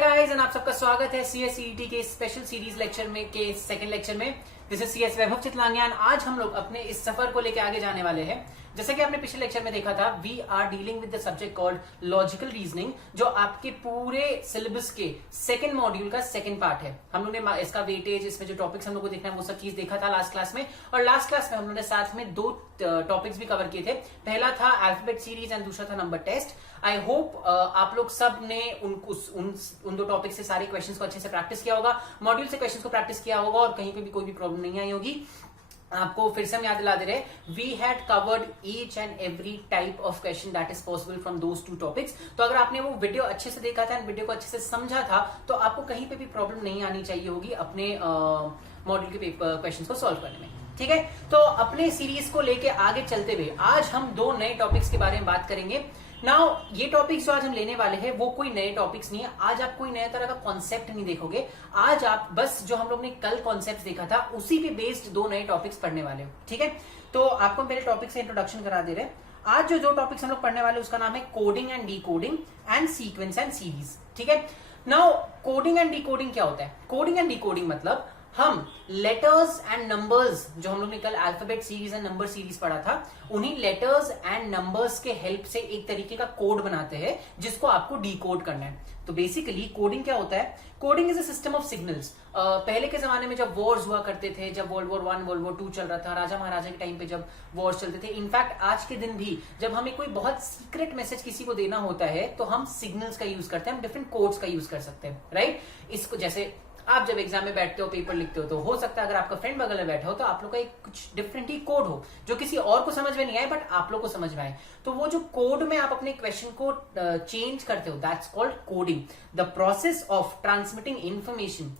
Guys and आप सबका स्वागत है सीएसईटी के स्पेशल सीरीज लेक्चर में के सेकंड लेक्चर में। दिस इज सीएस वैभव चितलानियान। आज हम लोग अपने इस सफर को लेकर आगे जाने वाले हैं। जैसे कि आपने पिछले लेक्चर में देखा था, we are dealing with the subject called logical reasoning, जो आपके पूरे सिलेबस के सेकंड मॉड्यूल का सेकंड पार्ट है। हम लोग ने इसका वेटेज, इसमें जो टॉपिक्स हम लोग को देखना है वो सब चीज देखा था लास्ट क्लास में। और लास्ट क्लास में हम लोग ने साथ में दो टॉपिक्स भी कवर किए थे। पहला था अल्फाबेट सीरीज एंड दूसरा था नंबर टेस्ट। आई होप आप लोग सब ने उन दो टॉपिक से सारे क्वेश्चंस को अच्छे से प्रैक्टिस किया होगा, मॉड्यूल से क्वेश्चंस को प्रैक्टिस किया होगा और कहीं पे भी कोई भी प्रॉब्लम नहीं आई होगी। आपको फिर से हम याद दिला दे रहे, we had covered each and every type of question that is possible from those two topics. तो अगर आपने वो वीडियो अच्छे से देखा था एंड वीडियो को अच्छे से समझा था तो आपको कहीं पे भी प्रॉब्लम नहीं आनी चाहिए होगी अपने मॉड्यूल के क्वेश्चंस को सॉल्व करने में। ठीक है, तो अपने सीरीज को लेके आगे चलते हुए आज हम दो नए टॉपिक्स के बारे में बात करेंगे। नाउ ये टॉपिक्स जो आज हम लेने वाले हैं वो कोई नए टॉपिक्स नहीं है। आज आप कोई नया तरह का कॉन्सेप्ट नहीं देखोगे। आज आप बस जो हम लोग ने कल कॉन्सेप्ट देखा था उसी पे बेस्ड दो नए टॉपिक्स पढ़ने वाले हो। ठीक है, तो आपको पहले टॉपिक से इंट्रोडक्शन करा दे रहे हैं। आज जो दो टॉपिक्स हम लोग पढ़ने वाले उसका नाम है coding and decoding and sequence and series. ठीक है, नाउ कोडिंग एंड डीकोडिंग क्या होता है? कोडिंग एंड डीकोडिंग मतलब हम लेटर्स एंड नंबर्स, जो हम लोग ने कल alphabet series and number series पढ़ा था, उन्हीं लेटर्स एंड नंबर्स के हेल्प से एक तरीके का कोड बनाते हैं जिसको आपको डीकोड करना है। तो बेसिकली कोडिंग क्या होता है? Coding is a system of signals. पहले के जमाने में जब वॉर्स हुआ करते थे, जब वर्ल्ड वॉर 1 वर्ल्ड वॉर 2 चल रहा था, राजा महाराजा के टाइम पे जब वॉर्स चलते थे, इनफैक्ट आज के दिन भी जब हमें कोई बहुत सीक्रेट मैसेज किसी को देना होता है तो हम सिग्नल्स का यूज करते हैं, हम डिफरेंट कोड्स का यूज कर सकते हैं, राइट। इसको जैसे आप जब एग्जाम में बैठते हो, पेपर लिखते हो, तो हो सकता है अगर आपका फ्रेंड बगल में बैठा हो तो आप लोग का एक कुछ डिफरेंट ही कोड हो जो किसी और को समझ में नहीं आए बट आप लोग को समझ में आए। तो वो जो कोड में आप अपने क्वेश्चन को चेंज करते हो, that's called coding. The process of transmitting information,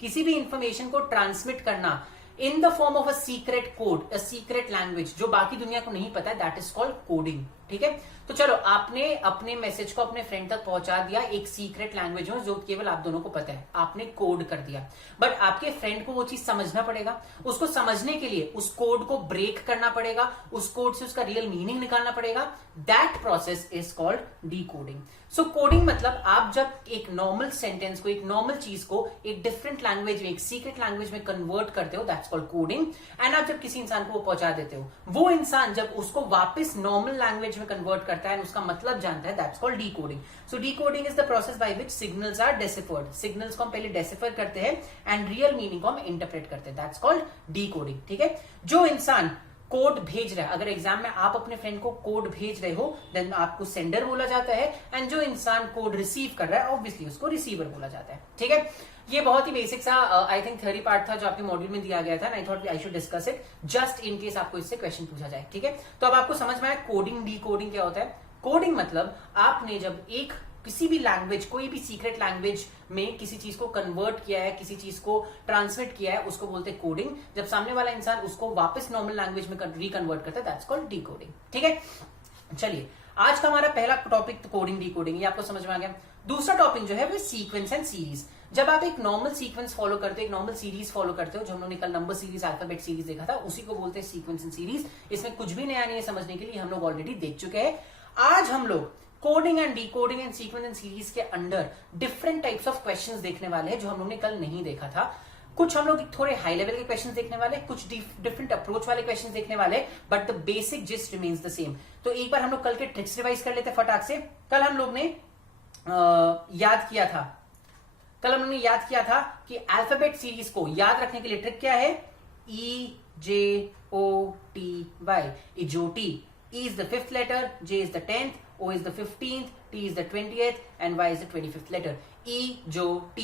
किसी भी इंफॉर्मेशन को ट्रांसमिट करना in the form of a secret code, a secret language जो बाकी दुनिया को नहीं पता है, दैट इज कॉल्ड कोडिंग। ठीक है, तो चलो आपने अपने मैसेज को अपने फ्रेंड तक पहुंचा दिया एक सीक्रेट लैंग्वेज में जो केवल आप दोनों को पता है, आपने कोड कर दिया। बट आपके फ्रेंड को वो चीज समझना पड़ेगा। उसको समझने के लिए उस कोड को ब्रेक करना पड़ेगा, उस कोड से उसका रियल मीनिंग निकालना पड़ेगा। That process is called decoding. So coding मतलब आप जब एक नॉर्मल सेंटेंस को, एक नॉर्मल चीज को एक डिफरेंट लैंग्वेज में, एक सीक्रेट लैंग्वेज में कन्वर्ट करते हो, दैट्स कॉल्ड कोडिंग। एंड आप जब किसी इंसान को वो पहुंचा देते हो, वो इंसान जब उसको वापस नॉर्मल लैंग्वेज में कन्वर्ट करता है, उसका मतलब जानता है, that's called decoding. So decoding is the process by which signals are deciphered. Signals को हम पहले डेसिफर करते हैं एंड रियल मीनिंग को हम इंटरप्रेट करते हैं, दैट्स कॉल्ड डीकोडिंग। ठीक है, जो इंसान कोड भेज रहा है, अगर एग्जाम में आप अपने फ्रेंड को कोड भेज रहे हो देन आपको सेंडर बोला जाता है, एंड जो इंसान कोड रिसीव कर रहा है ऑब्वियसली उसको रिसीवर बोला जाता है। ठीक है, ये बहुत ही बेसिक सा आई थिंक थ्योरी पार्ट था जो आपके मॉड्यूल में दिया गया था। I thought I should discuss it just in case आपको इससे क्वेश्चन पूछा जाए। ठीक है, तो अब आपको समझ में आया कोडिंग डीकोडिंग क्या होता है। कोडिंग मतलब आपने जब एक किसी भी लैंग्वेज, कोई भी सीक्रेट लैंग्वेज में किसी चीज को कन्वर्ट किया है, किसी चीज को ट्रांसमिट किया है, उसको बोलते हैं कोडिंग। जब सामने वाला इंसान उसको वापस नॉर्मल लैंग्वेज में रिकन्वर्ट करता है, दैट्स कॉल्ड डीकोडिंग। ठीक है, चलिए आज का हमारा पहला टॉपिक तो कोडिंग डीकोडिंग, ये आपको समझ में आ गया। दूसरा टॉपिक जो है वो सीक्वेंस एंड सीरीज। जब आप एक नॉर्मल सीक्वेंस फॉलो करते हो, एक नॉर्मल सीरीज फॉलो करते हो, जो हम लोग ने कल नंबर सीरीज, अल्फाबेट सीरीज देखा था, उसी को बोलते हैं सीक्वेंस एंड सीरीज। इसमें कुछ भी नया नहीं है समझने के लिए, हम लोग ऑलरेडी देख चुके हैं। आज हम लोग coding and decoding and sequence and series के under different types of questions देखने वाले हैं जो हम लोग ने कल नहीं देखा था। कुछ हम लोग थोड़े हाई लेवल के क्वेश्चंस देखने वाले, कुछ डिफरेंट अप्रोच वाले क्वेश्चंस देखने वाले, but the basic gist remains the same. तो एक बार हम लोग कल के ट्रिक्स रिवाइज कर लेते हैं फटाक से। कल हम लोग ने याद किया था कि अल्फाबेट सीरीज को याद रखने के लिए ट्रिक क्या है? EJOTY। इजोटी, E is the 5th letter, J is the 10th, O is the 15th, T is the 20th and Y is the 25th letter. EJOT,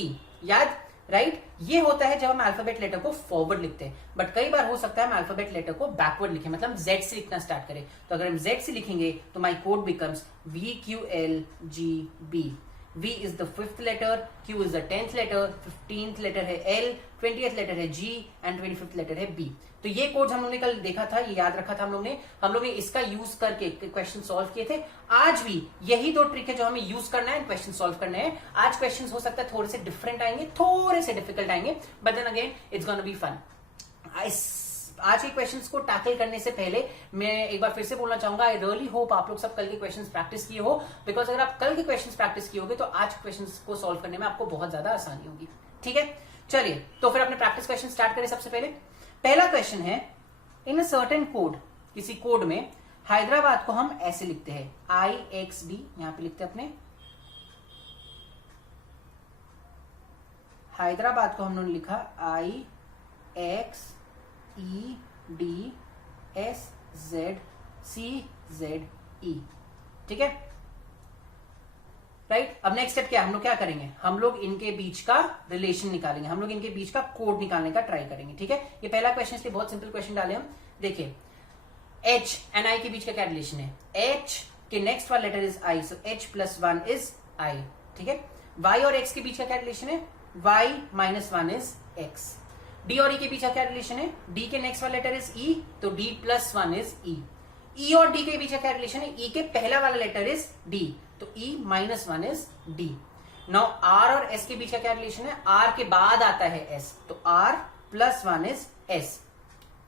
याद, राइट? ये होता है जब हम अल्फाबेट लेटर को फॉरवर्ड लिखते हैं, बट कई बार हो सकता है हम अल्फाबेट लेटर को बैकवर्ड लिखें, मतलब Z से लिखना स्टार्ट करें। तो अगर हम Z से लिखेंगे तो my code becomes VQLGB। V is the 5th letter, Q is the 10th letter, 15th letter है L, 20th letter है G and 25th letter है B। तो ये कोड हम लोग ने कल देखा था, ये याद रखा था हम लोग ने इसका यूज करके क्वेश्चन सॉल्व किए थे। आज भी यही दो ट्रिक है जो हमें यूज करना है, क्वेश्चन सॉल्व करना है। आज क्वेश्चन हो सकता है थोड़े से डिफरेंट आएंगे, थोड़े से डिफिकल्ट आएंगे, but then again it's gonna be fun. आज के क्वेश्चंस को टैकल करने से पहले मैं एक बार फिर से बोलना चाहूंगा, आई रियली होप आप लोग सब कल के क्वेश्चंस प्रैक्टिस किए हो, बिकॉज अगर आप कल के क्वेश्चंस प्रैक्टिस किए होगे तो आज के क्वेश्चंस को सॉल्व करने में आपको बहुत ज्यादा आसानी होगी। ठीक है, चलिए तो फिर अपने प्रैक्टिस क्वेश्चन स्टार्ट करें। सबसे पहले पहला क्वेश्चन है, इन अ सर्टेन कोड, किसी कोड में हैदराबाद को हम ऐसे लिखते हैं IXB, यहां पे लिखते हैं अपने हैदराबाद को हमने लिखा IXEDSZCZE। ठीक है, राइट। अब नेक्स्ट स्टेप क्या है, हम लोग क्या करेंगे, हम लोग इनके बीच का रिलेशन निकालेंगे, हम लोग इनके बीच का कोड निकालने का ट्राई करेंगे। ठीक है, ये पहला क्वेश्चन, इसलिए बहुत सिंपल क्वेश्चन डाले हम। देखिए H एंड I के बीच का क्या रिलेशन है, H के नेक्स्ट वाला letter is I, so H plus 1 is I। ठीक है, Y और X के बीच का क्या रिलेशन है, Y minus 1 is X। D और E के बीच का क्या रिलेशन है, D के नेक्स्ट वाला लेटर इज E, तो D plus 1 is E। E और D के बीच का क्या रिलेशन है, E के पहला वाला लेटर इज D, तो E minus 1 is D। Now R और S के बीच का क्या रिलेशन है, R के बाद आता है S, तो R plus 1 is S।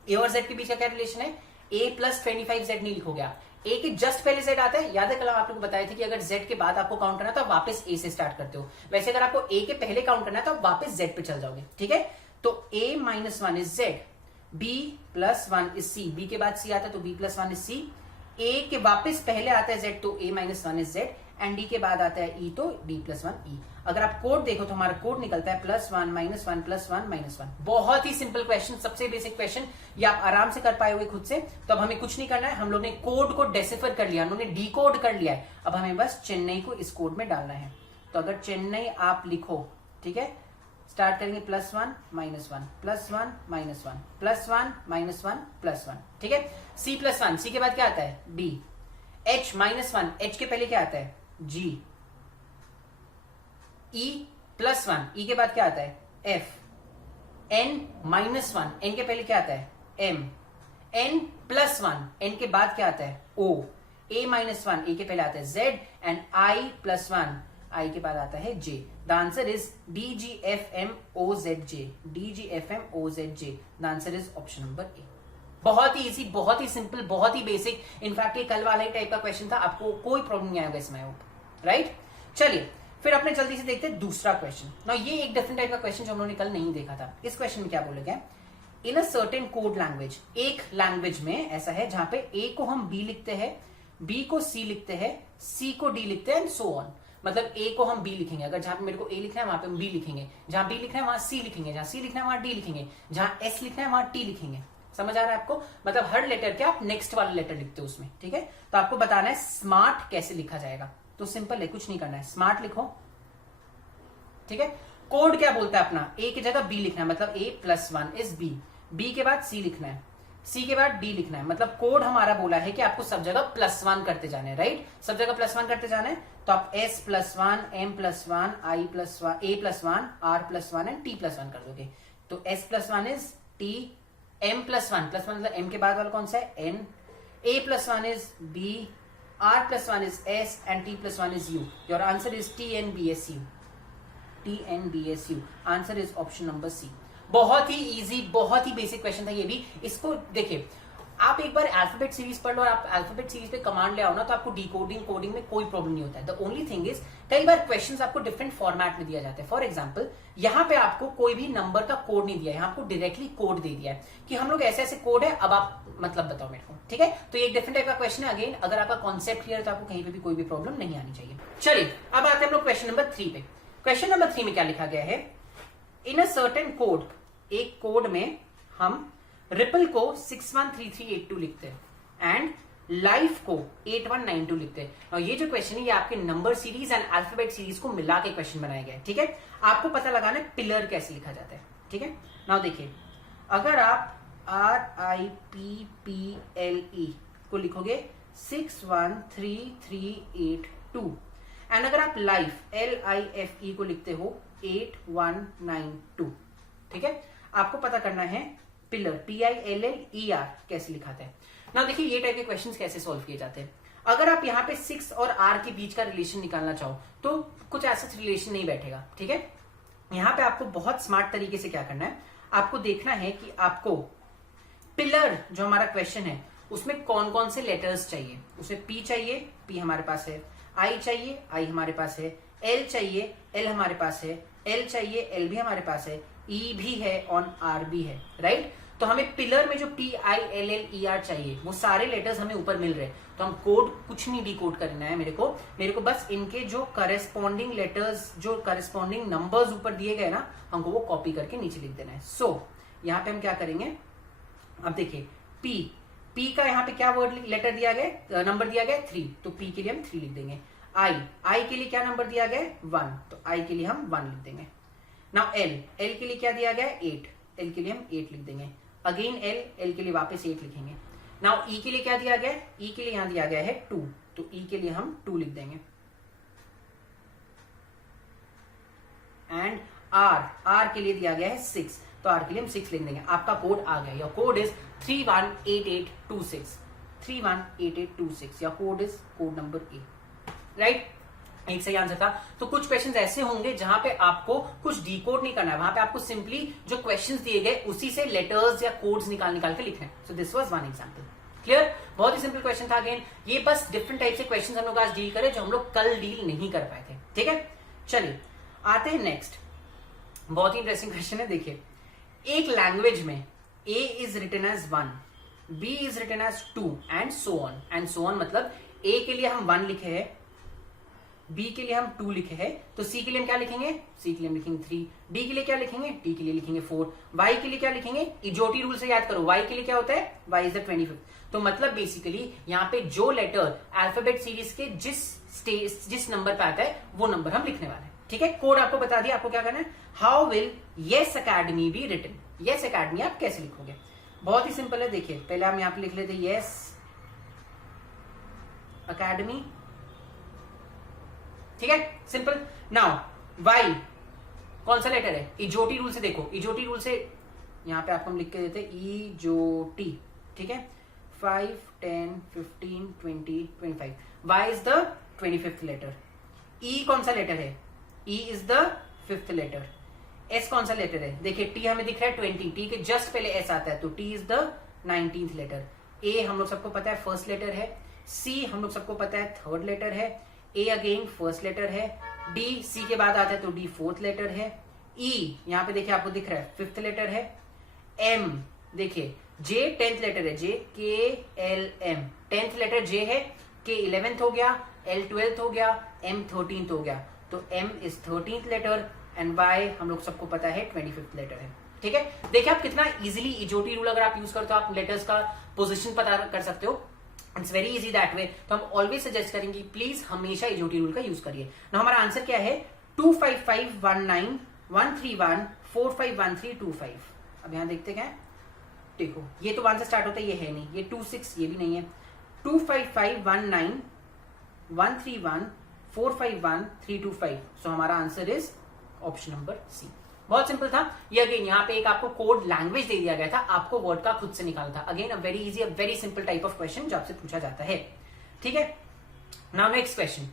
A और Z के बीच का क्या रिलेशन है, A प्लस 25 Z नहीं लिखोगे आप, A के जस्ट पहले Z आता है। याद है कल आप लोग बताए थे कि अगर Z के बाद आपको काउंट करना है तो आप वापस A से स्टार्ट करते हो, वैसे अगर आपको A के पहले काउंट करना है तो आप वापस Z पे चल जाओगे। ठीक है, तो A minus 1 is Z, B plus 1 is C, B के बाद C आता है तो B plus 1 is C, A के वापस पहले आता है Z तो A minus 1 is Z, and D के बाद आता है E तो D प्लस 1 E। अगर आप कोड देखो तो हमारा कोड निकलता है प्लस 1 माइनस 1 प्लस 1 माइनस 1। बहुत ही सिंपल क्वेश्चन, सबसे बेसिक क्वेश्चन, ये आप आराम से कर पाए खुद से। तो अब हमें कुछ नहीं करना है, हम लोग ने कोड को डेसिफर कर लिया, हम लोग ने डी कोड कर लिया है। अब हमें बस चेन्नई को इस कोड में डालना है। तो अगर चेन्नई आप लिखो, ठीक है, स्टार्ट करेंगे plus 1 minus 1 plus 1 minus 1 plus 1 minus 1 plus 1। ठीक है, C प्लस 1, C के बाद क्या आता है D, H माइनस 1, H के पहले क्या आता है G, E प्लस 1, E के बाद क्या आता है F, N माइनस 1, N के पहले क्या आता है M, N प्लस 1, N के बाद क्या आता है O, A माइनस 1, A के पहले आता है Z, and I plus 1, I के बाद आता है J। The answer is DGFMOZJ, DGFMOZJ। The answer is option number A. बहुत ही इजी, बहुत ही सिंपल, बहुत ही बेसिक। इनफैक्ट ये कल वाला ही टाइप का क्वेश्चन था, आपको कोई प्रॉब्लम नहीं आएगा इसमें, राइट। चलिए फिर अपने जल्दी से देखते हैं दूसरा क्वेश्चन। ना ये एक डिफरेंट टाइप का क्वेश्चन जो हम लोगों ने कल नहीं देखा था। इस क्वेश्चन में क्या बोले गए, इन अ सर्टेन कोड लैंग्वेज, एक लैंग्वेज में ऐसा है जहां पे A को हम B लिखते हैं, B को C लिखते हैं, C को D लिखते हैं, एंड सो ऑन। मतलब A को हम B लिखेंगे, अगर जहां पे मेरे को A लिखना है वहां पे हम B लिखेंगे, जहां B लिखना है वहां C लिखेंगे, जहां C लिखना है वहां D लिखेंगे, जहां S लिखना है वहां T लिखेंगे। समझ आ रहा है आपको, मतलब हर लेटर के आप नेक्स्ट वाला लेटर लिखते हो उसमें। ठीक है, तो आपको बताना है स्मार्ट कैसे लिखा जाएगा। तो सिंपल है, कुछ नहीं करना है, स्मार्ट लिखो। ठीक है, कोड क्या बोलता है अपना, A की जगह B लिखना है, मतलब A plus 1 is B, B के बाद C लिखना है, C के बाद D लिखना है। मतलब कोड हमारा बोला है कि आपको सब जगह प्लस 1 करते जाने हैं, राइट, सब जगह प्लस 1 करते जाना है। तो आप S plus 1, M plus 1, I plus 1, A plus 1, R plus 1 and T plus 1 कर दोगे। तो S plus 1 is T, M plus 1, plus 1 मतलब M के बाद वाला कौन सा है N, A plus 1 is B, R plus 1 is S and T plus 1 is U। Your answer is TNBSU, TNBSU। Answer is option number C. बहुत ही easy, बहुत ही बेसिक क्वेश्चन था ये भी। इसको देखिए, आप एक बार अल्फाबेट सीरीज पढ़ लो और आप अल्फाबेट सीरीज पे कमांड ले आओ ना, तो आपको डिकोडिंग कोडिंग में कोई प्रॉब्लम नहीं होता है। द ओनली थिंग इज, कई बार क्वेश्चंस आपको डिफरेंट फॉर्मेट में दिया जाता है। फॉर एग्जांपल, यहाँ पे आपको कोई भी नंबर का कोड नहीं दिया है, यहाँ आपको डायरेक्टली कोड दे दिया है कि हम लोग ऐसे ऐसे कोड है, अब आप मतलब बताओ मेरे को। ठीक है, तो ये एक डिफरेंट टाइप का क्वेश्चन है। अगेन, अगर आपका कॉन्सेप्ट क्लियर है तो आपको कहीं पे भी कोई भी प्रॉब्लम नहीं आनी चाहिए। चलिए अब आते हैं हम लोग क्वेश्चन नंबर 3 पे। क्वेश्चन नंबर 3 में क्या लिखा गया है, इन अ सर्टेन कोड, एक कोड में हम रिपल को 613382 लिखते हैं एंड लाइफ को 8192 लिखते हैं। और ये जो क्वेश्चन है ये आपके number series and alphabet series को मिला के क्वेश्चन बनाया गया है। ठीक है, आपको पता लगाना है पिलर कैसे लिखा जाता है। ठीक है, नाउ देखिए, अगर आप RIPPLE को लिखोगे 613382 एंड अगर आप लाइफ LIFE को लिखते हो 8192। ठीक है, आपको पता करना है पिलर PILLER कैसे लिखाते हैं। ना देखिए, ये टाइप के क्वेश्चंस कैसे सॉल्व किए जाते हैं। अगर आप यहाँ पे 6 और R के बीच का रिलेशन निकालना चाहो तो कुछ ऐसा रिलेशन नहीं बैठेगा। ठीक है, यहाँ पे आपको बहुत स्मार्ट तरीके से क्या करना है, आपको देखना है कि आपको पिलर जो हमारा क्वेश्चन है उसमें कौन कौन से लेटर्स चाहिए, उसे पी चाहिए, पी हमारे पास है, आई चाहिए, आई हमारे पास है, एल चाहिए, एल हमारे पास है, एल चाहिए, एल भी हमारे पास है, ई भी है और आर भी है, राइट। तो हमें पिलर में जो P I L L E R चाहिए वो सारे लेटर्स हमें ऊपर मिल रहे हैं। तो हम कोड कुछ नहीं डिकोड करना है मेरे को बस इनके जो करस्पॉन्डिंग लेटर्स, जो करस्पॉन्डिंग नंबर्स ऊपर दिए गए ना, हमको वो कॉपी करके नीचे लिख देना है। सो यहाँ पे हम क्या करेंगे, अब देखिए पी का यहाँ पे क्या वर्ड लेटर दिया गया, नंबर दिया गया 3, तो पी के लिए हम 3 लिख देंगे। आई के लिए क्या नंबर दिया गया 1, तो आई के लिए हम 1 लिख देंगे। नाउ एल के लिए क्या दिया गया 8, एल के लिए हम 8 लिख देंगे। अगेन एल के लिए वापस 8 लिखेंगे। नाउ ई के लिए क्या दिया गया, ई के लिए यहां दिया गया है 2, तो ई के लिए हम 2 लिख देंगे। एंड आर के लिए दिया गया है 6, तो आर के लिए हम 6 लिख देंगे। आपका कोड आ गया, योर कोड इज 318826, 318826, या code is code number A, right. एक सही आंसर था। तो कुछ क्वेश्चंस ऐसे होंगे जहां पे आपको कुछ डिकोड नहीं करना है, वहां पे आपको सिंपली जो क्वेश्चंस दिए गए उसी से लेटर्स या कोड्स निकाल के लिखना है। So this was one example. Clear, बहुत ही सिंपल क्वेश्चन था। अगेन ये बस डिफरेंट टाइप से क्वेश्चंस हम लोग आज डील करें जो हम लोग कल डील नहीं कर पाए थे, ठीक है। चलिए आते हैं नेक्स्ट, बहुत ही इंटरेस्टिंग क्वेश्चन है। देखिए एक लैंग्वेज में A is written as 1, B is written as 2 and so on. And so on मतलब ए के लिए हम 1 लिखे हैं, बी के लिए हम 2 लिखे हैं, तो सी के लिए हम क्या लिखेंगे, सी के लिए हम लिखेंगे 3, डी के लिए क्या लिखेंगे, डी के लिए लिखेंगे 4, वाई के लिए क्या लिखेंगे, इजोटी रूल से याद करो, वाई के लिए क्या होता है, वाई इज द 25th। तो मतलब बेसिकली यहाँ पे जो लेटर अल्फाबेट सीरीज के जिस नंबर पे आता है वो नंबर हम लिखने वाले हैं, ठीक है। कोड आपको बता दिया, आपको क्या करना है, how will Yes Academy be written. Yes Academy आप कैसे लिखोगे, बहुत ही सिंपल है। देखिए पहले हम यहाँ पे लिख लेते येस अकेडमी, ठीक है, सिंपल। नाउ वाई कौन सा लेटर है, इजोटी रूल से देखो, इजोटी रूल से यहां पे आपको हम लिख के देते हैं इजोटी, ठीक है। 5, 10, 15, 20, 25, Y is the 25th letter. E कौन सा लेटर है, E is the 5th letter. S कौन सा लेटर है, देखिए टी हमें दिख रहा है 20, टी के जस्ट पहले एस आता है, तो T is the 19th letter. A हम लोग सबको पता है फर्स्ट लेटर है, सी हम लोग सबको पता है थर्ड लेटर है, ए अगेन फर्स्ट लेटर है, डी सी के बाद आता है तो डी 4th लेटर है, ई यहाँ पे देखिए आपको दिख रहा है 5th लेटर है, एम देखिए जे 10th लेटर है, जे के एल एम 10th लेटर जे है, के 11th हो गया, एल 12th हो गया, एम 13th हो गया, तो M is 13th letter and Y हम लोग सबको पता है 25th लेटर है, ठीक है। देखिए आप कितना इजीली इजोटी रूल अगर आप यूज करते हो आप लेटर्स का पोजिशन पता कर सकते हो, it's very easy that way. तो हम ऑलवेज सजेस्ट करेंगे प्लीज हमेशा इजोटी रूल का यूज करिए ना। हमारा आंसर क्या है 2551913145135। अब यहां देखते क्या है, देखो ये तो 1 से स्टार्ट होता है, ये है नहीं, ये 26 ये भी नहीं है, 2551913145135। सो हमारा answer is option number C. बहुत सिंपल था ये। अगेन यहाँ पे एक आपको कोड लैंग्वेज दे दिया गया था, आपको वर्ड का खुद से निकालना था। Again a very easy, a very simple type of question जो आपसे पूछा जाता है, ठीक है। Now next question,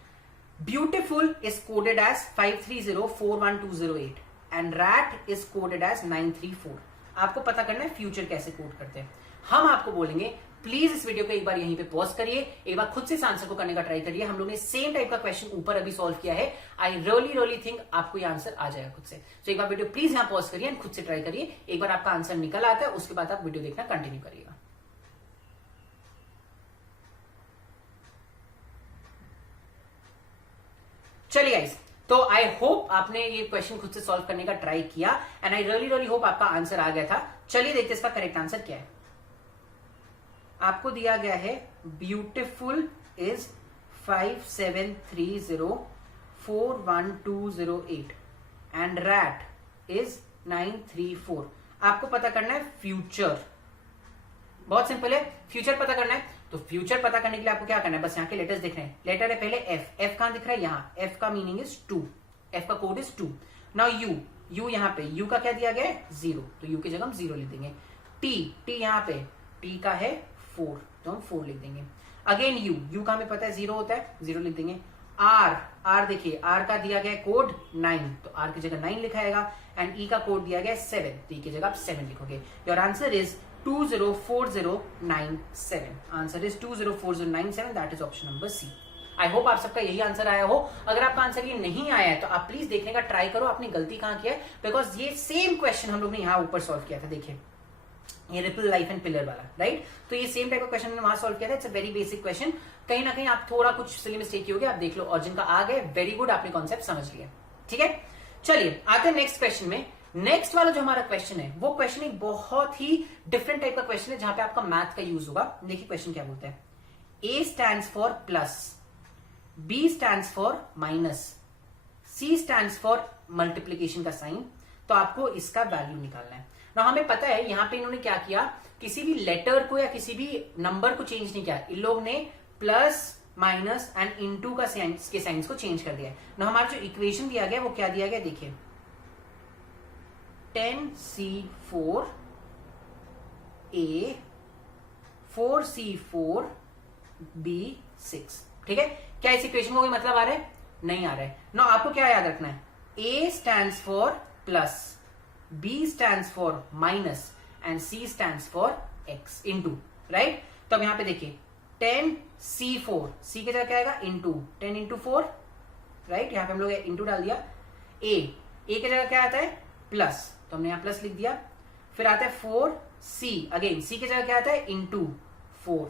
beautiful is coded as 5304128 and rat is coded as 934। आपको पता करना है फ्यूचर कैसे कोड करते हैं। हम आपको बोलेंगे प्लीज इस वीडियो को एक बार यहीं पे पॉज करिए, एक बार खुद से इस आंसर को करने का ट्राई करिए। हम लोग ने सेम टाइप का क्वेश्चन ऊपर अभी सॉल्व किया है। आई रियली थिंक आपको ये आंसर आ जाएगा खुद से। तो एक बार वीडियो प्लीज यहां पॉज करिए एंड खुद से ट्राई करिए। एक बार आपका आंसर निकल आता है उसके बाद आप वीडियो देखना कंटिन्यू करिएगा। चलिए गाइस, तो आई होप आपने ये क्वेश्चन खुद से सॉल्व करने का ट्राई किया एंड आई रियली होप आपका आंसर आ गया था। चलिए देखते हैं इसका करेक्ट आंसर क्या है। आपको दिया गया है beautiful is 57304128 and rat is 934। आपको पता करना है फ्यूचर। बहुत सिंपल है, फ्यूचर पता करना है। तो फ्यूचर पता करने के लिए आपको क्या करना है, बस यहाँ के लेटर्स दिख रहे हैं। लेटर है पहले एफ, एफ कहां दिख रहा है, यहाँ एफ का मीनिंग इज 2, एफ का code is 2। Now you, you यहाँ पे यू का क्या दिया गया है 0, तो यू की जगह हम 0 लिख देंगे। टी, टी यहाँ पे टी का है 4, तो हम 4 लिख देंगे। अगेन यू, यू का हमें पता है 0 होता है, 0 लिख देंगे। आर, आर देखिए आर का दिया गया कोड 9, तो आर की जगह 9 लिखाएगा। एंड ई का कोड दिया गया 7, तो ई की जगह आप 7 लिखोगे। Your answer is 204097. Answer is 204097. That is option number C. I hope आप सबका यही आंसर आया हो. अगर आपका आंसर ये नहीं आया है तो आप प्लीज देखने का ट्राई करो आपने गलती कहां किया है, बिकॉज ये सेम क्वेश्चन हम लोग ने यहां ऊपर सॉल्व किया था. देखिए ये रिपल लाइफ एंड पिलर वाला, राइट. तो ये सेम टाइप का क्वेश्चन हमने वहां सॉल्व किया था. It's a very basic question. कहीं ना कहीं आप थोड़ा कुछ सिली मिस्टेक की होगी, आप देख लो. और जिनका आ गए वेरी गुड, आपने कॉन्सेप्ट समझ लिया. ठीक है, चलिए आते हैं नेक्स्ट क्वेश्चन में. नेक्स्ट वाला जो हमारा क्वेश्चन है वो क्वेश्चन एक बहुत ही डिफरेंट टाइप का क्वेश्चन है जहां पे आपका मैथ का यूज होगा. देखिए क्वेश्चन क्या बोलते हैं. A stands for plus, B stands for minus, C stands for multiplication का साइन. तो आपको इसका वैल्यू निकालना है ना. हमें पता है यहां पे इन्होंने क्या किया, किसी भी लेटर को या किसी भी नंबर को चेंज नहीं किया. इन लोग ने प्लस माइनस एंड इनटू का के साइंस को चेंज कर दिया ना. हमारा जो इक्वेशन दिया गया वो क्या दिया गया, देखिए 10C4 A 4C4 B6. ठीक है, क्या इस इक्वेशन को कोई मतलब आ रहा है? नहीं आ रहा है ना. आपको क्या याद रखना है, A stands for plus, B stands for minus and C stands for X into, right. तो अब यहां पे देखिए 10C4, C की जगह क्या आएगा, इंटू 10 इंटू 4, राइट. यहां पे हम लोग इंटू डाल दिया. A की जगह क्या आता है, प्लस, तो हमने यहां प्लस लिख दिया. फिर आता है 4C, अगेन C की जगह क्या आता है, इंटू 4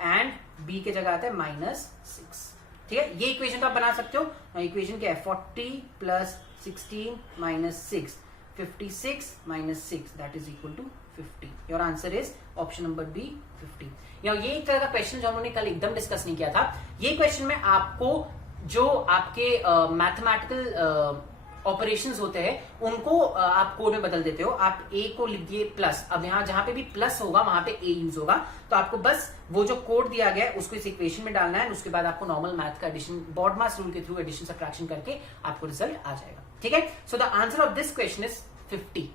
एंड B की जगह आता है -6. ठीक है, ये इक्वेशन तो आप बना सकते हो. इक्वेशन क्या है, 40 plus 16 minus 6, 56 minus 6 that is equal to 50. Your answer is option number B 50. ये एक तरह का क्वेश्चन जो हमने कल एकदम डिस्कस नहीं किया था. ये क्वेश्चन में आपको जो आपके मैथमेटिकल ऑपरेशंस होते हैं उनको आप कोड में बदल देते हो. आप ए को लिख दिए प्लस. अब यहां जहां पे भी प्लस होगा वहां पे ए यूज होगा. तो आपको बस वो जो कोड दिया गया है उसको इस इक्वेशन में डालना है. उसके बाद आपको नॉर्मल मैथ का एडिशन, बॉडमास रूल के थ्रू एडिशन सब्ट्रैक्शन करके आपको रिजल्ट आ जाएगा. ठीक है, so the answer of this question is 50.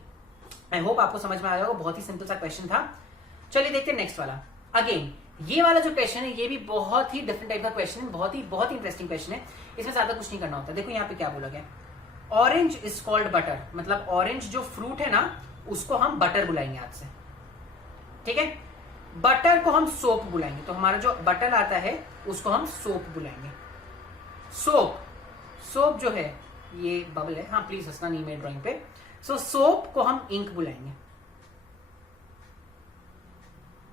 I hope आपको समझ में आया होगा. बहुत ही सिंपल सा क्वेश्चन था. चलिए देखते हैं नेक्स्ट वाला. अगेन ये वाला जो क्वेश्चन है ये भी बहुत ही डिफरेंट टाइप का क्वेश्चन है. बहुत ही इंटरेस्टिंग क्वेश्चन है. इसमें ज्यादा कुछ नहीं करना होता. देखो यहाँ पे क्या बोला गया, ऑरेंज इज कॉल्ड बटर. मतलब ऑरेंज जो फ्रूट है ना उसको हम बटर बुलाएंगे आज से. ठीक है, बटर को हम सोप बुलाएंगे. तो हमारा जो बटर आता है उसको हम सोप बुलाएंगे. सोप जो है ये बबल है. हाँ प्लीज हंसना नहीं मेरे ड्राइंग पे. सो सोप को हम इंक बुलाएंगे.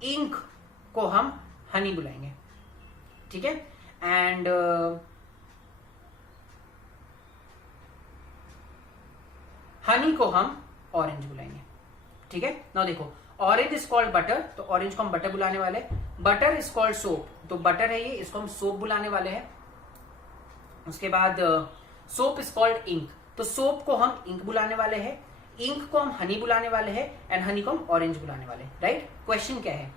इंक को हम हनी बुलाएंगे. ठीक है, एंड हनी को हम ऑरेंज बुलाएंगे. ठीक है, नाउ देखो ऑरेंज इज कॉल्ड बटर, तो ऑरेंज को हम बटर बुलाने वाले. बटर इज कॉल्ड सोप, तो बटर है ये, इसको हम सोप बुलाने वाले हैं. उसके बाद सोप इज कॉल्ड इंक, तो सोप को हम इंक बुलाने वाले हैं. इंक को हम हनी बुलाने वाले हैं एंड हनी को हम ऑरेंज बुलाने वाले. राइट, क्वेश्चन क्या है,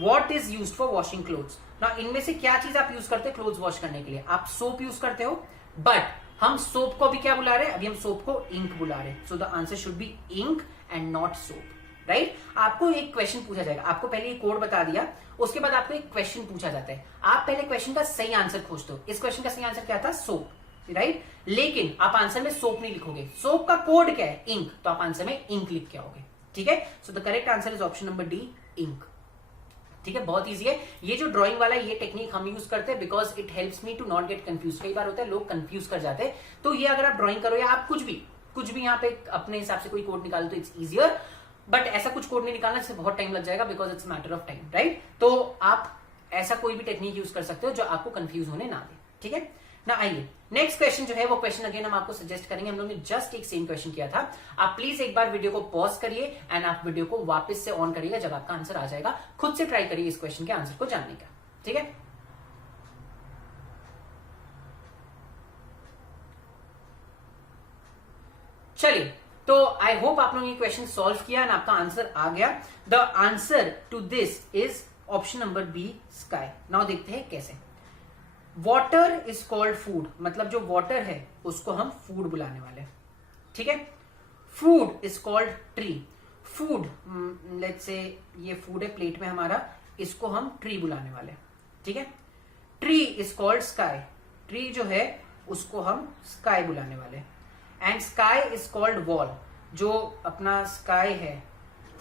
what is use for washing clothes. ना इनमें से क्या चीज आप यूज करते हो क्लोथ्स वॉश करने के लिए? आप सोप यूज करते हो, बट हम सोप को भी क्या बुला रहे हैं, अभी हम सोप को इंक बुला रहे हैं. So the answer should be ink and not soap. Right, आपको एक क्वेश्चन पूछा जाएगा. आपको पहले ये कोड बता दिया, उसके बाद आपको एक क्वेश्चन पूछा जाता है. आप पहले क्वेश्चन का सही आंसर खोजते हो. इस क्वेश्चन का सही आंसर क्या था, सोप. राइट, लेकिन आप आंसर में सोप नहीं लिखोगे. सोप का कोड क्या है, इंक, तो आप आंसर में इंक लिख के आओगे. ठीक है, so the correct answer is option number D, ink. ठीक है, बहुत इजी है. ये जो ड्राइंग वाला ये टेक्निक हम यूज करते हैं because it helps me to not get confuse. कई बार होता है लोग कंफ्यूज कर जाते हैं. तो ये अगर आप ड्राइंग करो या आप कुछ भी यहाँ पे अपने हिसाब से कोई कोड निकालो तो इट्स इजियर. बट ऐसा कुछ कोड नहीं निकालना, इससे बहुत टाइम लग जाएगा because it's matter of time. Right, तो आप ऐसा कोई भी टेक्निक यूज कर सकते हो जो आपको कंफ्यूज होने ना दे. ठीक है ना. आइए नेक्स्ट क्वेश्चन जो है वो क्वेश्चन अगेन हम आपको सजेस्ट करेंगे. हम लोग ने जस्ट एक सेम क्वेश्चन किया था. आप प्लीज एक बार वीडियो को पॉज करिए एंड आप वीडियो को वापस से ऑन करिएगा. जब आपका आंसर आ जाएगा खुद से ट्राई करिए इस क्वेश्चन के आंसर को जानने का. ठीक है, चलिए. तो आई होप आप लोगों ने क्वेश्चन सॉल्व किया एंड आपका आंसर आ गया. The answer to this is option number B, sky. Now देखते हैं कैसे. वाटर इज कॉल्ड फूड, मतलब जो वाटर है उसको हम फूड बुलाने वाले हैं. ठीक है, food is called tree. Food let's say ये फूड है प्लेट में हमारा, इसको हम ट्री बुलाने वाले हैं. ठीक है, tree is called sky. Tree जो है उसको हम स्काई बुलाने वाले हैं. And sky is called wall. जो अपना स्काई है,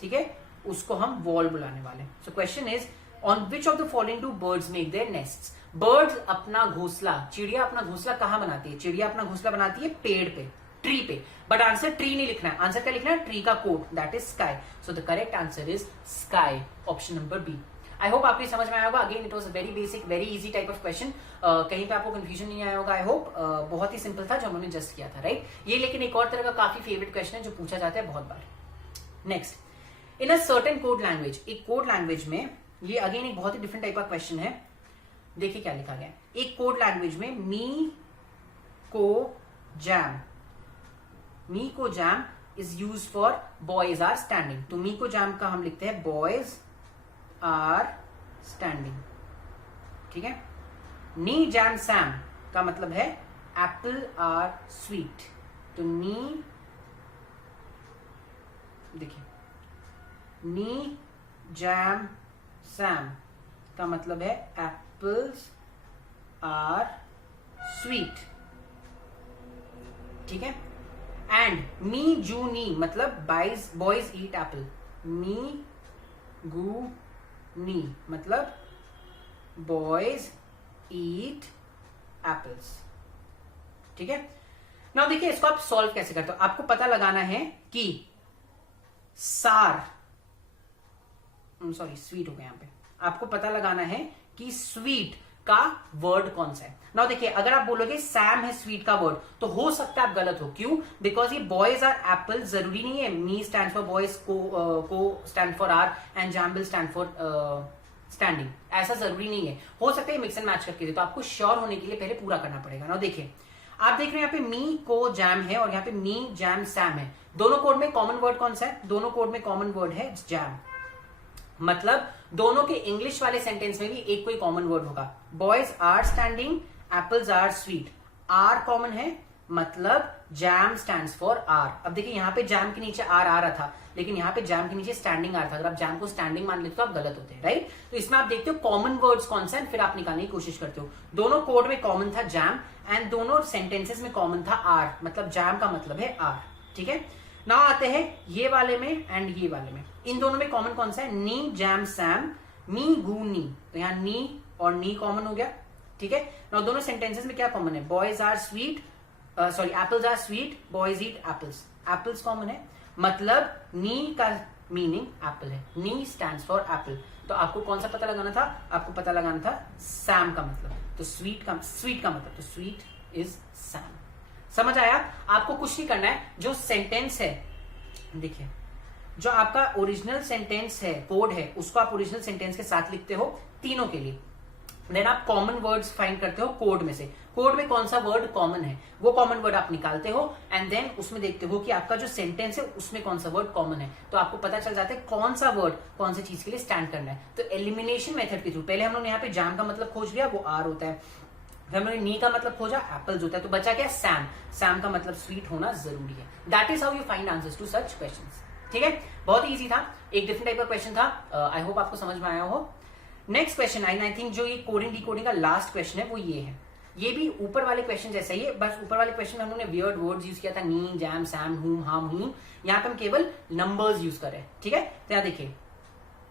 ठीक है, उसको हम वॉल बुलाने वाले। So question is on which of the following to birds make their nests. Birds अपना घोंसला, चिड़िया अपना घोंसला कहां बनाती है? चिड़िया अपना घोंसला बनाती है पेड़ पे, ट्री पे। बट आंसर ट्री नहीं लिखना है, आंसर क्या लिखना है? ट्री का code, that is sky. So the correct answer is sky, option number B. I hope आपको समझ में आया होगा। Again it was very basic, very easy type of question. कहीं पे आपको कंफ्यूजन नहीं आया होगा। आई होप बहुत ही सिंपल था जो हमने जस्ट किया था, राइट? ये लेकिन एक और तरह का काफी फेवरेट क्वेश्चन है जो पूछा जाता है बहुत बार। Next, in a certain code language, एक कोड लैंग्वेज में, ये अगेन एक बहुत ही डिफरेंट टाइप का क्वेश्चन है। देखिए क्या लिखा गया। एक कोड लैंग्वेज में मी को जैम is use for boys are standing. तो मी को जैम का हम लिखते हैं बॉयज आर स्टैंडिंग, ठीक है। नी जैम सैम का मतलब है एप्पल आर स्वीट। तो नी, देखिए, नी जैम सैम का मतलब है एप्पल्स आर स्वीट, ठीक है। एंड मी जू नी मतलब बॉयज ईट एप्पल। मी गू नी मतलब बॉयज ईट एप्पल्स, ठीक है। नाउ देखिए इसको आप सॉल्व कैसे करते हो। आपको पता लगाना है कि स्वीट हो गया यहां पे। आपको पता लगाना है कि स्वीट का वर्ड कौन सा है। नाउ देखिए अगर आप बोलोगे सैम है स्वीट का वर्ड, तो हो सकता है आप गलत हो। क्यों? बिकॉज ये बॉयज आर एप्पल जरूरी नहीं है मी स्टैंड फॉर बॉयज, को स्टैंड फॉर आर एंड जैम्बल स्टैंड फॉर स्टैंडिंग, ऐसा जरूरी नहीं है। हो सकता है मिक्स एंड मैच करके दे, तो आपको श्योर होने के लिए पहले पूरा करना पड़ेगा। नाउ देखिए आप देख रहे हैं यहाँ पे मी को जैम है और यहाँ पे मी जैम सैम है। दोनों कोड में कॉमन वर्ड कौन सा है? दोनों कोड में कॉमन वर्ड है जैम। मतलब दोनों के इंग्लिश वाले सेंटेंस में भी एक कोई कॉमन वर्ड होगा। Boys are standing, apples are sweet. Are common है, मतलब जैम स्टैंड्स फॉर आर। अब देखिए यहाँ पे जैम के नीचे आर आ रहा था, लेकिन यहाँ पे जैम के नीचे स्टैंडिंग आ रहा था। अगर आप जैम को स्टैंडिंग मान लेते तो आप गलत होते हैं, राइट? तो इसमें आप देखते हो कॉमन वर्ड्स कौन सा है, फिर आप निकालने की कोशिश करते हो। दोनों कोड में कॉमन था जैम एंड दोनों सेंटेंसेस में कॉमन था आर, मतलब जैम का मतलब है आर, ठीक है। नाउ आते हैं ये वाले में एंड ये वाले में। इन दोनों में कॉमन कौन सा है? नी जैम सैम, मी गू नी। तो यहाँ नी और नी कॉमन हो गया, ठीक है। नाउ दोनों सेंटेंसेस में क्या कॉमन है? Boys are sweet, apples are sweet, boys eat apples. Apples common है, मतलब नी का मीनिंग एप्पल है। नी स्टैंड्स फॉर एप्पल। तो आपको कौन सा पता लगाना था? आपको पता लगाना था सैम का मतलब। तो स्वीट का मतलब, तो स्वीट इज सैम। समझ आया? आपको कुछ नहीं करना है। जो सेंटेंस है, देखिए जो आपका ओरिजिनल सेंटेंस है, कोड है, उसको आप ओरिजिनल सेंटेंस के साथ लिखते हो तीनों के लिए। देन आप कॉमन वर्ड्स फाइंड करते हो कोड में से। कोड में कौन सा वर्ड कॉमन है, वो कॉमन वर्ड आप निकालते हो एंड देन उसमें देखते हो कि आपका जो सेंटेंस है उसमें कौन सा वर्ड कॉमन है। तो आपको पता चल जाता है कौन सा वर्ड कौन सी चीज के लिए स्टैंड करना है। तो एलिमिनेशन मेथड के थ्रू पहले हम लोग यहाँ पे जैम का मतलब खोज लिया, वो आर होता है। फिर हमने नी का मतलब खोजा, एप्पल्स होता है। तो बचा क्या? सैम। सैम का मतलब स्वीट होना जरूरी है। That is how you find answers to such questions, ठीक है। बहुत इजी था, एक डिफरेंट टाइप का क्वेश्चन था। आई होप आपको समझ में आया हो। नेक्स्ट क्वेश्चन, आई थिंक जो ये कोडिंग डिकोडिंग का लास्ट क्वेश्चन है वो ये है। ये भी ऊपर वाले क्वेश्चन जैसा ही है, बस ऊपर वाले क्वेश्चन में हम लोग ने वियर्ड वर्ड्स यूज किया था, नी जैम सैम हूम हाम हूम। यहाँ पे हम केवल नंबर्स यूज कर रहे हैं, ठीक है। तो यहाँ देखिए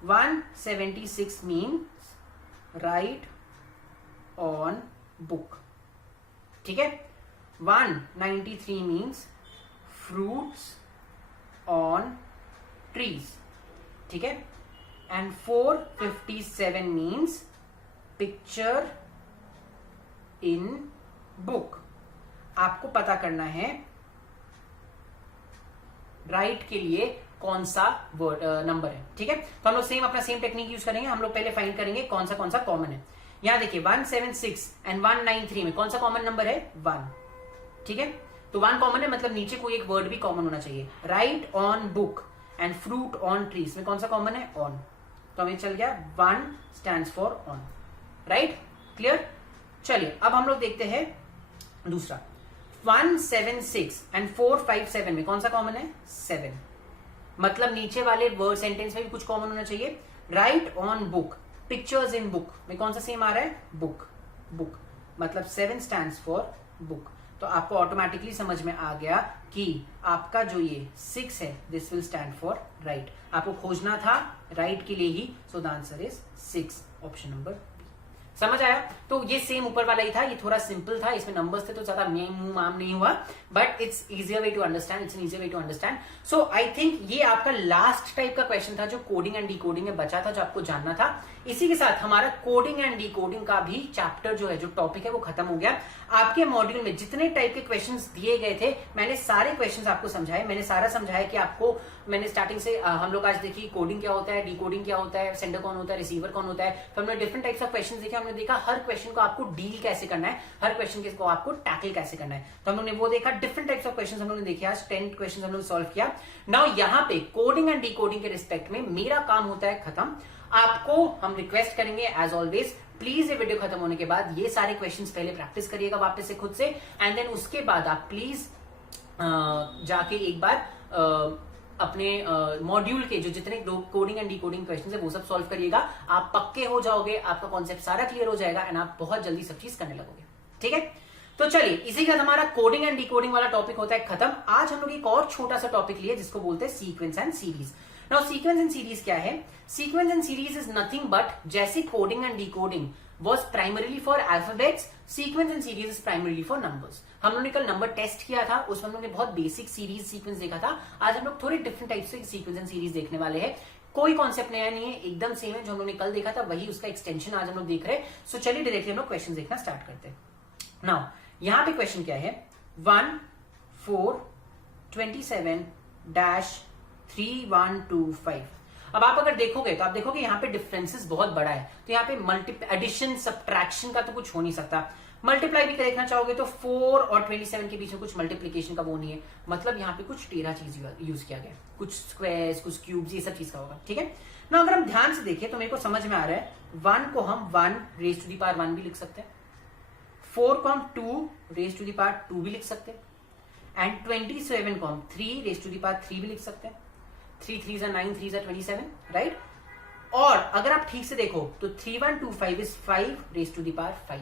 176 मीन्स राइट ऑन बुक, ठीक है। 193 मीन्स फ्रूट्स ऑन ट्रीज, ठीक है। And 457 means picture in book. आपको पता करना है राइट के लिए कौन सा वर्ड नंबर है, ठीक है। तो हम लोग सेम अपना सेम टेक्निक यूज करेंगे। हम लोग पहले फाइंड करेंगे कौन सा कॉमन है। यहां देखिए 176 एंड 193 में कौन सा कॉमन नंबर है? 1, ठीक है। तो 1 कॉमन है, मतलब नीचे कोई एक वर्ड भी कॉमन होना चाहिए। Right on book and fruit on trees में कौन सा कॉमन है? ऑन। तो हमें चल गया 1 stands for on, right? Clear? चलिए अब हम लोग देखते हैं दूसरा। 176 एंड 457 में कौन सा कॉमन है? 7। मतलब नीचे वाले वर्ड सेंटेंस में भी कुछ कॉमन होना चाहिए। Right on book, pictures in book में कौन सा सेम आ रहा है? बुक। बुक मतलब 7 स्टैंड्स फॉर बुक। तो आपको ऑटोमेटिकली समझ में आ गया कि आपका जो ये 6 है this will stand for write. आपको खोजना था राइट के लिए ही, so the answer is 6, option number. समझ आया? तो ये सेम ऊपर वाला ही था, ये थोड़ा सिंपल था, इसमें नंबर्स थे तो ज्यादा मुंह माम नहीं हुआ, but it's easier way to understand, it's an easier way to understand. So I think ये आपका लास्ट टाइप का क्वेश्चन था जो कोडिंग एंड डीकोडिंग में बचा था, जो आपको जानना था। इसी के साथ हमारा कोडिंग एंड डीकोडिंग का भी चैप्टर जो है, जो टॉपिक है, वो खत्म हो गया। आपके मॉड्यूल में जितने टाइप के क्वेश्चंस दिए गए थे, मैंने सारे क्वेश्चंस आपको समझाए, मैंने सारा समझाया कि आपको, मैंने स्टार्टिंग से हम लोग आज देखी कोडिंग क्या होता है, डीकोडिंग क्या होता है, सेंडर कौन होता है, रिसीवर कौन होता है, तो हमने डिफरेंट टाइप्स ऑफ क्वेश्चंस देखे। हमने देखा हर क्वेश्चन को आपको डील कैसे करना है, हर क्वेश्चन को आपको टैकल कैसे करना है, तो हम लोगों ने वो देखा। डिफरेंट टाइप्स ऑफ क्वेश्चंस हम लोगों ने देखे, आज 10 क्वेश्चंस हम लोग सॉल्व किया। नाउ यहाँ पे कोडिंग एंड डीकोडिंग के रिस्पेक्ट में मेरा काम होता है खत्म। आपको हम रिक्वेस्ट करेंगे एज ऑलवेज, प्लीज ये वीडियो खत्म होने के बाद ये सारे क्वेश्चंस पहले प्रैक्टिस करिएगा वापस से खुद से, एंड देन उसके बाद आप प्लीज जाके एक बार अपने मॉड्यूल के जो जितने कोडिंग एंड डीकोडिंग क्वेश्चंस है वो सब सॉल्व करिएगा। आप पक्के हो जाओगे, आपका कॉन्सेप्ट सारा क्लियर हो जाएगा एंड आप बहुत जल्दी सब चीज करने लगोगे। ठीक है, तो चलिए इसी के साथ हमारा कोडिंग एंड डीकोडिंग वाला टॉपिक होता है खत्म। आज हम लोग एक और छोटा सा टॉपिक लिए जिसको बोलते हैं sequence and series. Now sequence and series क्या है? Sequence and series is nothing but, जैसे coding and decoding was primarily for alphabets, sequence and series is primarily for numbers। हम लोगों ने कल नंबर टेस्ट किया था, उसमें हम लोगों ने बहुत बेसिक सीरीज सीक्वेंस देखा था। आज हम लोग थोड़े डिफरेंट टाइप से सीक्वेंस एंड सीरीज देखने वाले हैं। कोई कॉन्सेप्ट नया नहीं है, एकदम सेम है जो हम लोगों ने कल देखा था, वही उसका एक्सटेंशन आज हम लोग देख रहे हैं। सो चलिए डायरेक्टली हम लोग क्वेश्चन देखना स्टार्ट करते हैं। नाउ यहाँ पे क्वेश्चन क्या है? 1,4,27-3125। अब आप अगर देखोगे तो आप देखोगे यहाँ पे डिफरेंसेस बहुत बड़ा है, तो यहाँ पे एडिशन सब्ट्रैक्शन का तो कुछ हो नहीं सकता। मल्टीप्लाई भी देखना चाहोगे तो 4 और 27 के बीच में कुछ मल्टीप्लीकेशन का वो नहीं है, मतलब यहाँ पे कुछ टेढ़ा चीज यूज किया गया, कुछ स्क्वायर्स, कुछ क्यूब्स, ये सब चीज का होगा। ठीक है ना, अगर हम ध्यान से देखें तो मेरे को समझ में आ रहा है 1 को हम 1 रेज टू द पावर 1 भी लिख सकते हैं, 4 को हम 2 रेज टू द पावर 2 भी लिख सकते हैं, एंड 27 को हम 3 रेज टू द पावर 3 भी लिख सकते हैं। 3 3s are 9, 3s are 27, right? और अगर आप ठीक से देखो तो 3125 is 5 raise to the power 5।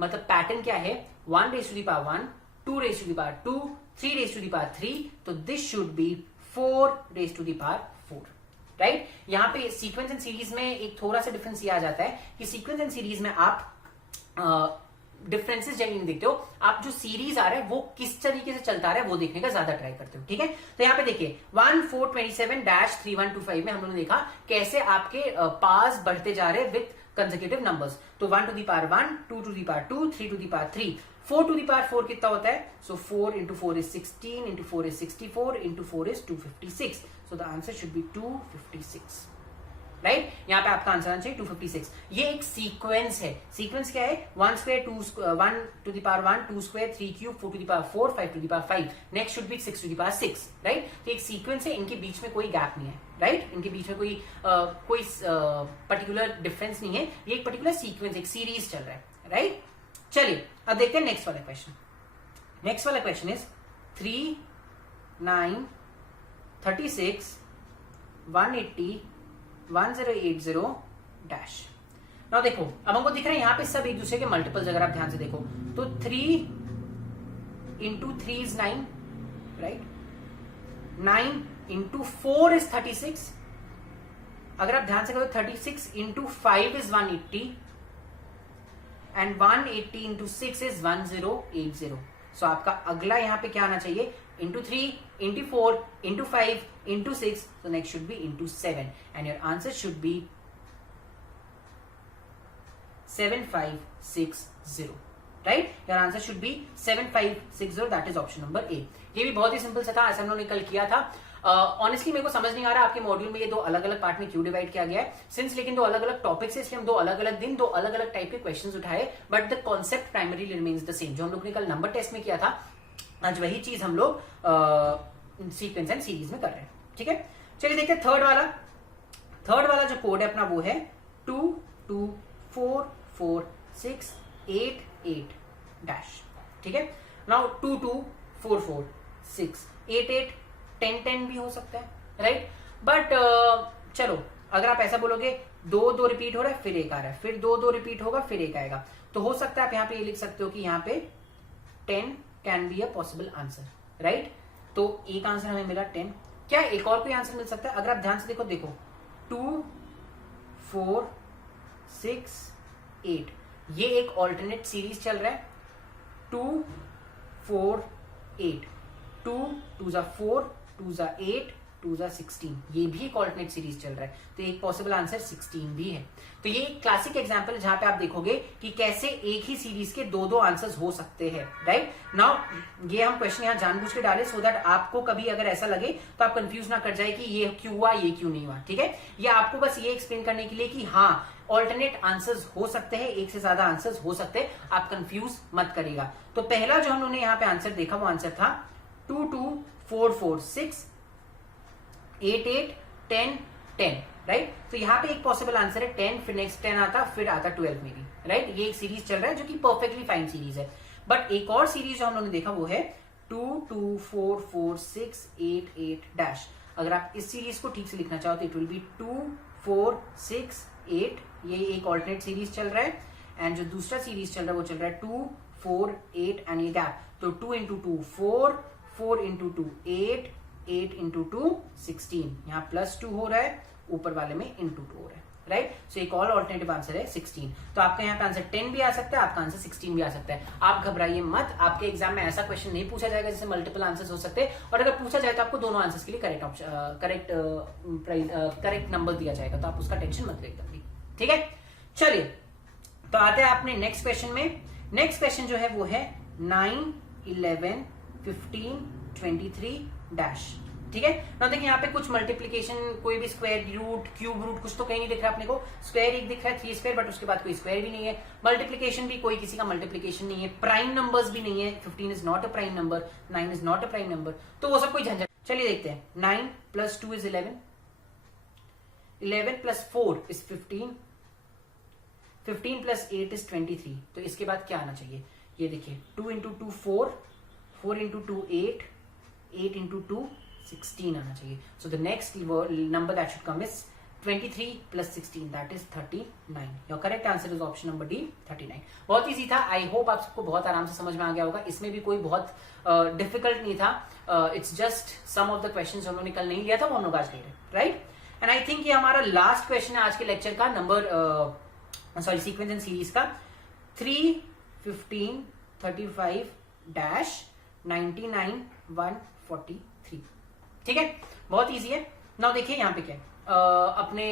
मतलब पैटर्न क्या है? 1 raise to the power 1, 2 raise to the power 2, 3 raise to the power 3, तो this should be 4 raise to the power 4, right? यहाँ पे सीक्वेंस एंड सीरीज में एक थोड़ा सा डिफरेंस ये आ जाता है कि सीक्वेंस एंड सीरीज में आप डिफरेंसेस जनरली देखते हो, आप जो सीरीज आ रहा है वो किस तरीके से चलता रहा है वो देखने का ज्यादा ट्राई करते हो। ठीक है, तो यहाँ पे देखिए 1,427-3125 में हम लोगों ने देखा कैसे आपके पास बढ़ते जा रहे हैं विथ कंसेक्यूटिव नंबर्स। तो 1 to the power 1, 2 to the power 2, 3 to the power 3, 4 to the power 4 कितना होता है? So 4 into 4 is 16, into 4 is 64, into 4 is 256। So the answer should be 256, right? यहाँ पे आपका आंसर आना चाहिए 256। ये एक सीक्वेंस है। सीक्वेंस क्या है? 1 square 1 to the power 1, 2 square 3 cube 4 to the power 4, 5 to the power 5, next should be 6 to the power 6, right? तो एक सीक्वेंस है, इनके बीच में कोई गैप नहीं है, राइट? इनके बीच में कोई पर्टिकुलर डिफरेंस नहीं है, ये एक पर्टिकुलर सीक्वेंस, एक सीरीज चल रहा है, राइट? चलिए अब देखते हैं नेक्स्ट वाला क्वेश्चन। नेक्स्ट वाला क्वेश्चन इज 3, 9, 36, 180, 1080 डैश। नाउ देखो, अब हमको दिख रहा है यहाँ पे सब एक दूसरे के मल्टीपल्स। अगर आप ध्यान से देखो तो 3 into 3 is 9, right? 9 into 4 is 36। अगर आप ध्यान से करो 36 into 5 is 180, and 180 into 6 is 1080। सो आपका अगला यहाँ पे क्या आना चाहिए? into 3, into 4, into 5, into 6, so next should be into 7, and your answer should be 7560, right? Your answer should be 7560, that is option number A। ये भी बहुत ही सिंपल सा था, ऐसा हम लोगों ने कल किया था। ऑनेस्टली मेरे को समझ नहीं आ रहा आपके मॉड्यूल में ये दो अलग अलग पार्ट में क्यों डिवाइड किया गया है, सिंस लेकिन दो अलग अलग टॉपिक्स है, इसलिए हम दो अलग अलग दिन दो अलग अलग टाइप के क्वेश्चंस उठाए, but the concept primary remains the same. जो हम लोग ने कल नंबर टेस्ट में किया था, आज वही चीज हम लोग सीक्वेंस एंड सीरीज में कर रहे हैं। ठीक है, चलिए देखते हैं थर्ड वाला। थर्ड वाला जो कोड है अपना वो है 224468 डैश। ठीक है, नाउ 2244688 1010 भी हो सकता है, राइट? बट चलो अगर आप ऐसा बोलोगे 2 रिपीट हो रहा है फिर एक आ रहा है, फिर 2 रिपीट होगा फिर एक आएगा, तो हो सकता है आप यहाँ पे ये लिख सकते हो कि यहाँ पे 10 can be a possible answer, right. तो एक आंसर हमें मिला 10। क्या एक और कोई आंसर मिल सकता है? अगर आप ध्यान से देखो 2 4 6 8, ये एक ऑल्टरनेट सीरीज चल रहा है। 2 4 8, 2 2 जा 4, 2 जा 8, 2 जा 16, ये भी एक ऑल्टरनेट सीरीज चल रहा है। तो एक पॉसिबल आंसर 16 भी है। तो ये एक क्लासिक एग्जांपल है जहां पे आप देखोगे कि कैसे एक ही सीरीज के दो दो आंसर्स हो सकते हैं, राइट। नाउ ये हम क्वेश्चन यहां जानबूझ के डाले सो दैट आपको कभी अगर ऐसा लगे तो आप कंफ्यूज ना कर जाए कि ये क्यों हुआ ये क्यों नहीं हुआ, ठीक है। ये आपको बस ये एक्सप्लेन करने के लिए कि हाँ ऑल्टरनेट आंसर्स हो सकते हैं, एक से ज्यादा आंसर्स हो सकते हैं, आप कंफ्यूज मत करिएगा। तो पहला जो हमने यहाँ पे आंसर देखा वो आंसर था 2 2 4 4 6 8 8 10 10, राइट। तो यहाँ पे एक पॉसिबल आंसर है 10, फिर नेक्स्ट 10 आता, फिर आता 12 में भी, राइट। ये एक सीरीज चल रहा है जो कि परफेक्टली फाइन सीरीज है। बट एक और सीरीज जो हम लोगों ने देखा वो है 2 2 4 4 6 8 8 डैश। अगर आप इस सीरीज को ठीक से लिखना चाहो तो इट विल बी 2 4 6 8, ये एक ऑल्टरनेट सीरीज चल रहा है। एंड जो दूसरा सीरीज चल रहा है वो चल रहा है 2 4 8 एंड ये गैप, तो 2 इंटू 2 4, 4 इंटू 2 8, 8 इंटू 2 16, यहाँ +2 हो रहा है, ऊपर वाले में इंटू 2 हो रहा है, राइट। सो एक और ऑल्टरनेटिव आंसर है 16। तो आपका यहाँ पे आंसर 10 भी आ सकता है, आपका आंसर 16 भी आ सकता है। आप घबराइए मत, आपके एग्जाम में ऐसा क्वेश्चन नहीं पूछा जाएगा जिससे मल्टीपल आंसर्स हो सकते हैं, और अगर पूछा जाए तो आपको दोनों आंसर्स के लिए करेक्ट नंबर दिया जाएगा, तो आप उसका टेंशन मत लेकर, ठीक है। चलिए तो आते हैं अपने नेक्स्ट क्वेश्चन में। नेक्स्ट क्वेश्चन जो है वो है 9 11 15 23 डैश, ठीक है ना। देखिए यहाँ पे कुछ मल्टीप्लीकेशन, कोई भी स्क्वायर रूट क्यूब रूट कुछ तो कहीं नहीं दिख रहा अपने को। स्क्वायर एक दिख रहा है 3 स्क्वायर, बट उसके बाद कोई स्क्वायर भी नहीं है। मल्टीप्लीकेशन भी कोई किसी का मल्टीप्लीकेशन नहीं है। प्राइम नंबर्स भी नहीं है, 15 is not a prime number, 9 is not a prime number, तो वो सब कोई झंझट। चलिए देखते हैं 9 + 2 इज 11, 11 + 4 इज 15, 15 + 8 इज 23। तो इसके बाद क्या आना चाहिए? ये देखिए 2 इंटू 2 4, 4 इंटू 2 8, 8 इंटू 2 16 आना चाहिए। So the next number that should come is 23 + 16, that is 39। Your correct answer is option number D, 39। बहुत इजी था। आई होप आप सबको बहुत आराम से समझ में आ गया होगा। इसमें भी कोई बहुत डिफिकल्ट नहीं था। It's just some of the questions हम लोगों ने कल नहीं लिया था, वो हम लोग आज ले रहे हैं, राइट। एंड आई थिंक ये हमारा लास्ट क्वेश्चन है आज के लेक्चर का, नंबर सीक्वेंस एंड सीरीज का 3 15 35 डैश 99 143, ठीक है। बहुत इजी है। नाउ देखिए यहाँ पे क्या है, अपने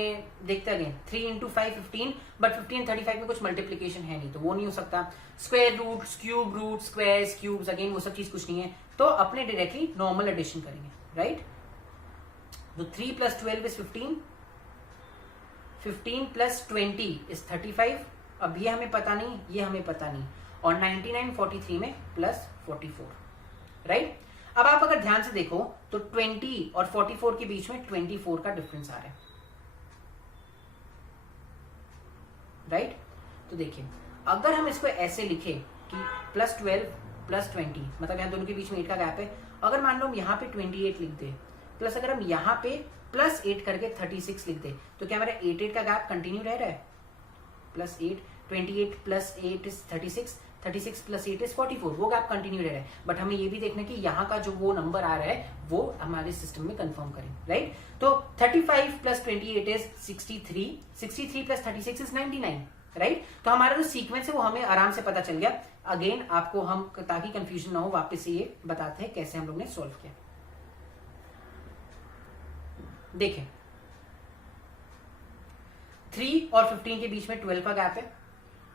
देखते अगेन 3 इंटू 5 15, बट 15 35 में कुछ मल्टीप्लीकेशन है नहीं, तो वो नहीं हो सकता। Square root, cube root, squares, cubes, again वो सब चीज कुछ नहीं है, तो अपने डायरेक्टली नॉर्मल एडिशन करेंगे, राइट। तो 3 + 12 इज 15, 15 + 20 इज 35। अब ये हमें पता नहीं, ये हमें पता नहीं, और 99 43 में +44, राइट। अब आप अगर ध्यान से देखो तो 20 और 44 के बीच में 24 का डिफरेंस आ रहा है, राइट। तो देखिए अगर हम इसको ऐसे लिखे कि +12 + 20, मतलब यहाँ दोनों के बीच में 8 का गैप है। अगर मान लो हम यहाँ पे 28 लिख दे, प्लस अगर हम यहाँ पे +8 करके 36 लिख दे, तो क्या हमारा 8 का गैप कंटिन्यू रह रहा है? +8, 28 + 8 इज 36, 36 + 8 इज 44, वो गैप कंटिन्यू रह रहा है। बट हमें ये भी देखना कि यहाँ का जो वो नंबर आ रहा है वो हमारे सिस्टम में कंफर्म करें, राइट। तो 35 + 28 इज 63, 63 + 36 इज 99, राइट। तो हमारा जो सीक्वेंस है वो हमें आराम से पता चल गया। अगेन आपको हम, ताकि कंफ्यूजन ना हो, वापस से ये बताते हैं कैसे हम लोग ने सोल्व किया। देखें 3 और 15 के बीच में 12 का गैप है,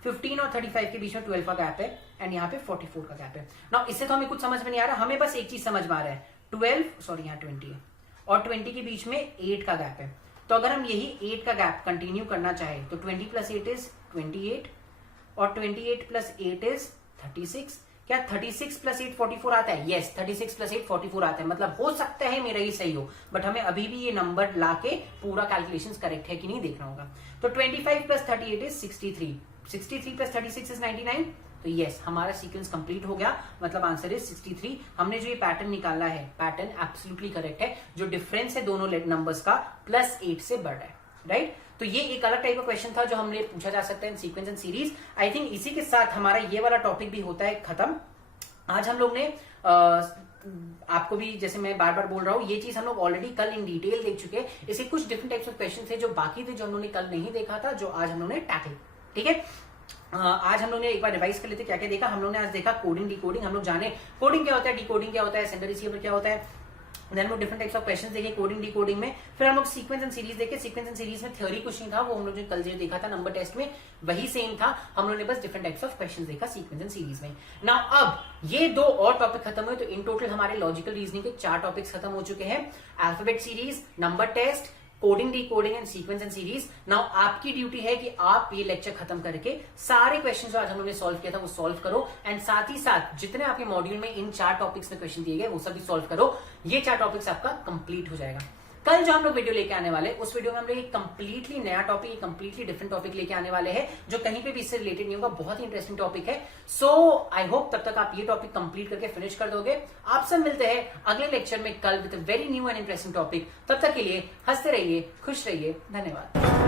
15 और 35 के बीच में 12 का गैप है, एंड यहाँ पे 44 का गैप है। नाउ इससे तो हमें कुछ समझ में नहीं आ रहा, हमें बस एक चीज समझ में आ रहा है, 20 है और 20 के बीच में 8 का गैप है। तो अगर हम यही 8 का गैप कंटिन्यू करना चाहे तो 20 + 8 इज 28, और 28 + 8 इज 36। क्या 36 + 8 44 आता है? यस, 36 + 8 44 आता है। मतलब हो सकता है मेरा ही सही हो, बट हमें अभी भी ये नंबर लाके पूरा कैलकुलेशंस करेक्ट है कि नहीं देखना होगा। तो 25 + 38 इज 63, 63 + 36 इज 99। तो यस, हमारा सीक्वेंस कंप्लीट हो गया, मतलब आंसर इज 63। हमने जो ये पैटर्न निकाला है, पैटर्न एब्सोल्युटली करेक्ट है। जो डिफरेंस है दोनों नंबर्स का +8 से बढ़ रहा है, राइट। तो ये एक अलग टाइप का क्वेश्चन था जो हमने पूछा जा सकता है in sequence and series. I think इसी के साथ हमारा ये वाला टॉपिक भी होता है खत्म। आज हम लोग ने आपको भी, जैसे मैं बार बार बोल रहा हूं, ये चीज हम लोग ऑलरेडी कल इन डिटेल देख चुके हैं। इसके कुछ डिफरेंट टाइप्स ऑफ क्वेश्चन थे जो बाकी थे, जो हम लोगों ने कल नहीं देखा था, जो आज हम लोगों ने टैकल। ठीक है, आज हम लोग ने एक बार रिवाइज कर लेते क्या क्या देखा। हम लोग ने आज देखा कोडिंग डिकोडिंग, हम लोग जाने कोडिंग क्या होता है, डिकोडिंग क्या होता है, सेंडर रिसीवर क्या होता है। देन हम लोग डिफरेंट टाइप्स ऑफ क्वेश्चंस देखे कोडिंग डिकोडिंग में। फिर हम लोग सीक्वेंस एंड सीरीज देखे। सीक्वेंस एंड सीरीज में थ्योरी क्वेश्चन था, वो हम लोग जो कल जो देखा था नंबर टेस्ट में वही सेम था। हम लोग ने बस डिफरेंट टाइप्स ऑफ क्वेश्चंस देखा सीक्वेंस एंड सीरीज में। नाउ अब ये 2 और टॉपिक खत्म हुए, तो इन टोटल हमारे लॉजिकल रीजनिंग के 4 टॉपिक्स खत्म हो चुके हैं। Alphabet series, number test, coding decoding and sequence and series. Now आपकी ड्यूटी है कि आप ये लेक्चर खत्म करके सारे क्वेश्चन जो आज हम लोगों ने सॉल्व किया था वो सॉल्व करो, एंड साथ ही साथ जितने आपके मॉड्यूल में इन 4 टॉपिक्स में क्वेश्चन दिए गए वो सभी सॉल्व करो। ये 4 टॉपिक्स आपका कंप्लीट हो जाएगा। कल जो हम लोग वीडियो लेके आने वाले, उस वीडियो में हम लोग एक कंप्लीटली नया टॉपिक, एक कंप्लीटली डिफरेंट टॉपिक लेके आने वाले हैं, जो कहीं पे भी इससे रिलेटेड नहीं होगा। बहुत ही इंटरेस्टिंग टॉपिक है। सो आई होप तब तक आप ये टॉपिक कंप्लीट करके फिनिश कर दोगे। आप सब मिलते हैं अगले लेक्चर में कल with a very new and interesting topic. तब तक के लिए हंसते रहिए, खुश रहिए, धन्यवाद।